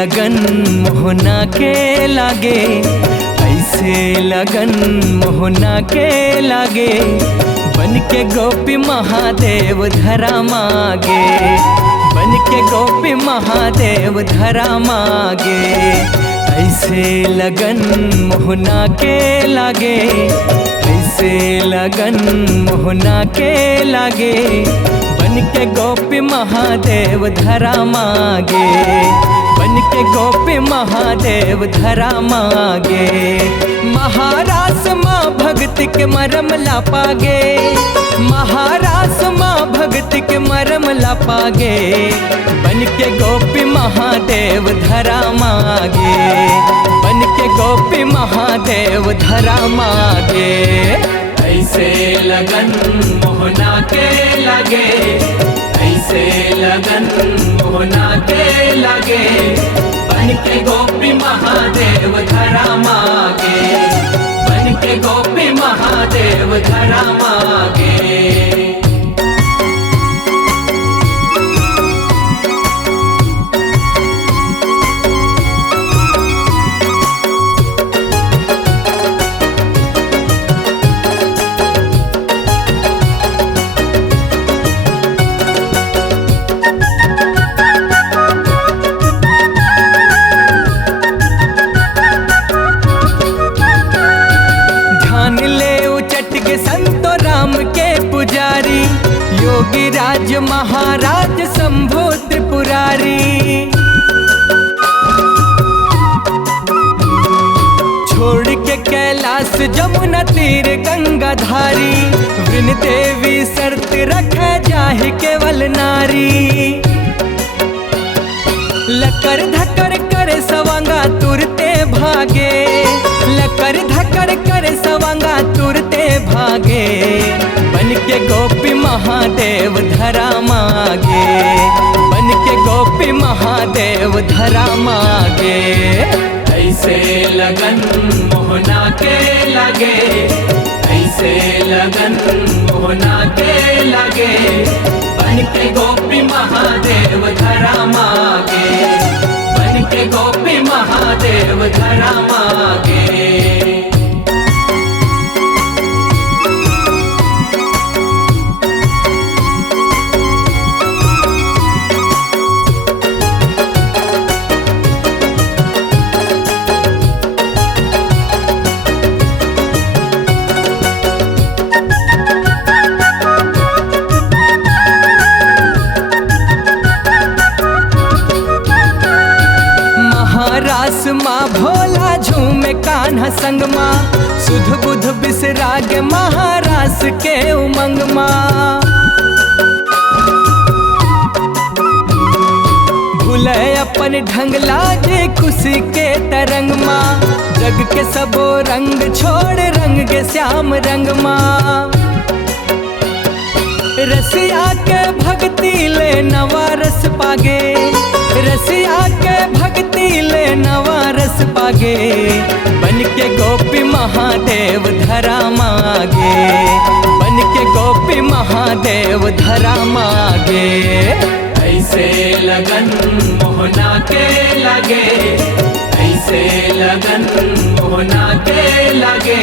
लगन मोहना के लागे, ऐसे लगन मोहना के लागे, बन के गोपी महादेव धरा मागे, बन के गोपी महादेव धरा मागे। ऐसे लगन मोहना के लागे, ऐसे लगन मोहना के लागे, बन के गोपी महादेव धरा मागे, बन के गोपी महादेव धरा मागे। महारास माँ भक्ति के मरम ला पागे, महारास माँ भक्ति के मरम ला पागे, बन के गोपी महादेव धरा मागे, बन के गोपी महादेव धरा मागे। ऐसे लगन मोहना के लागे, ऐसे लगन मोहना के लागे, बन के गोपी महादेव धरा मागे, बन के गोपी महादेव धरा मागे। संतो राम के पुजारी, योगी राज महाराज शंभो त्रिपुरारी, छोड़ के कैलाश जमुना तीर गंगाधारी, वृन देवी शर्त रखे जाहि केवल नारी। लकर धकर करे सवांगा तुरते भागे, लकर धकर करे सवांगा तुरते भागे, बन के गोपी महादेव धरा मागे, बन के गोपी महादेव धरा मागे। ऐसे लगन मोहना के लागे, ऐसे लगन मोहना के लागे, बन के गोपी महादेव धरा मागे, बन के गोपी महादेव धरा मागे। रास माँ भोला झूमे कान्हा संग माँ, सुध बुध बिसराग महारास के उमंग माँ। भूले अपन ढंग लागे खुशी के तरंग माँ, जग के सबो रंग छोड़ रंग के श्याम रंग माँ। रसिया के भक्ति ले नवा रस पागे, रसिया के भक्ति ले नवा रस पागे, बन के गोपी महादेव धरा मागे, बन के गोपी महादेव धरा मागे। ऐसे लगन मोहना के लागे, ऐसे लगन मोहना के लागे,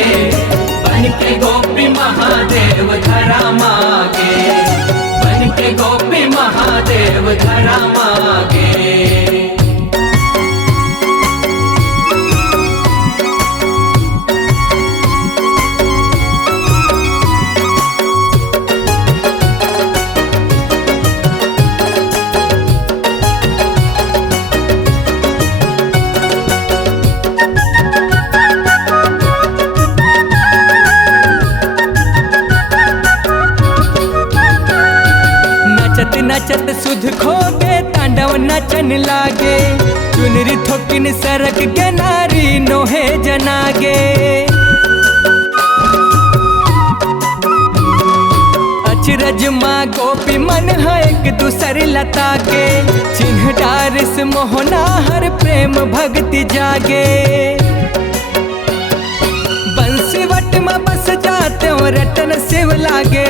बन के गोपी महादेव धरा मागे, बन के गोपी महादेव धरा मागे। नचत सुध खोगे तांडव नचन लागे, चुनरी थोकिन सरक के नारी नोहे जनागे। अचरज माँ गोपी मन है एक दूसर लता के, चिन्ह डारिस मोहना हर प्रेम भक्ति जागे। बंसी वट में बस जाते हो रटन शिव लागे,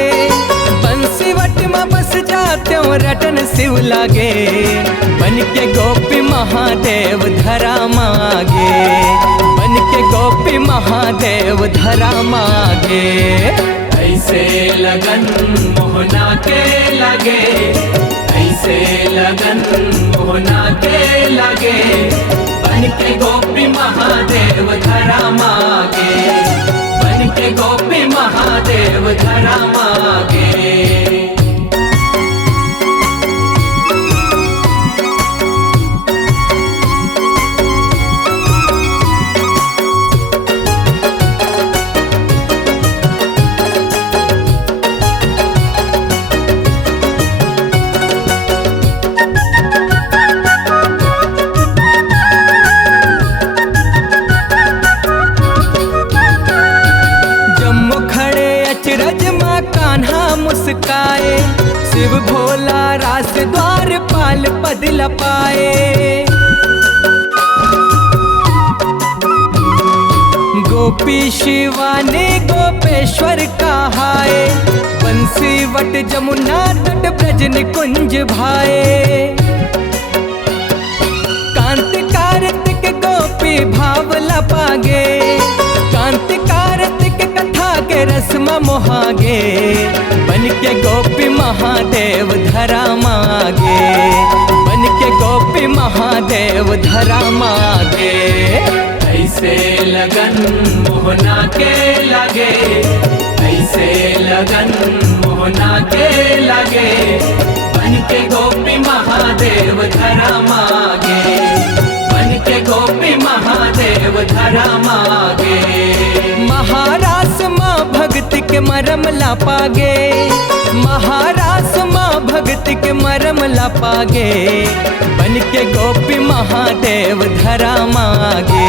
बंसी वट में बस जाते हो रटन साजन शिव लागे, बन के गोपी महादेव धरा मागे, बन के गोपी महादेव धरा मागे। ऐसे लगन मोहना के लगे, ऐसे लगन मोहना के लगे, बन के गोपी महादेव धरा मागे, बन के गोपी महादेव धरा मागे। अचरज माँ कान्हा मुस्काए, शिव भोला रास द्वार पाल पद लपाए। गोपी शिवानी गोपेश्वर कहाए, बंसी वट जमुना तट ब्रज निकुंज भाए। कांत कार्तिक गोपी भाव लपागे, कांत कार्तिक कथा के रस्म मोहागे, बन के गोपी महादेव धरा मागे, बन के गोपी महादेव धरा मागे। ऐसे लगन मोहना के लगे, ऐसे लगन मोहना के लगे, बन के गोपी महादेव धरा मागे, बन के गोपी महादेव धरा मागे। महारास माँ भक्ति के मरम ला पागे, महारास माँ भक्ति के मरम ला पागे, बन के गोपी महादेव धरा मागे,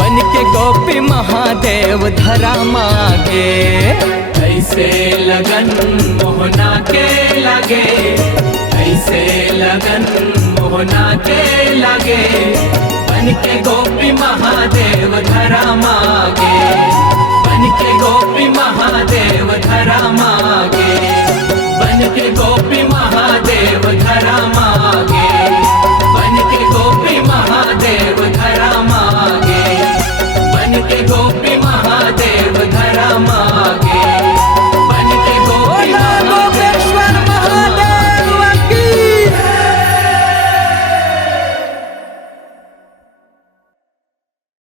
बन के गोपी महादेव धरा मागे। ऐसे लगन मोहना के लगे, ऐसे लगन मोहना के लगे, बन के गोपी महादेव धरा मागे, बन के गोपी महादेव धरा मागे, बन के गोपी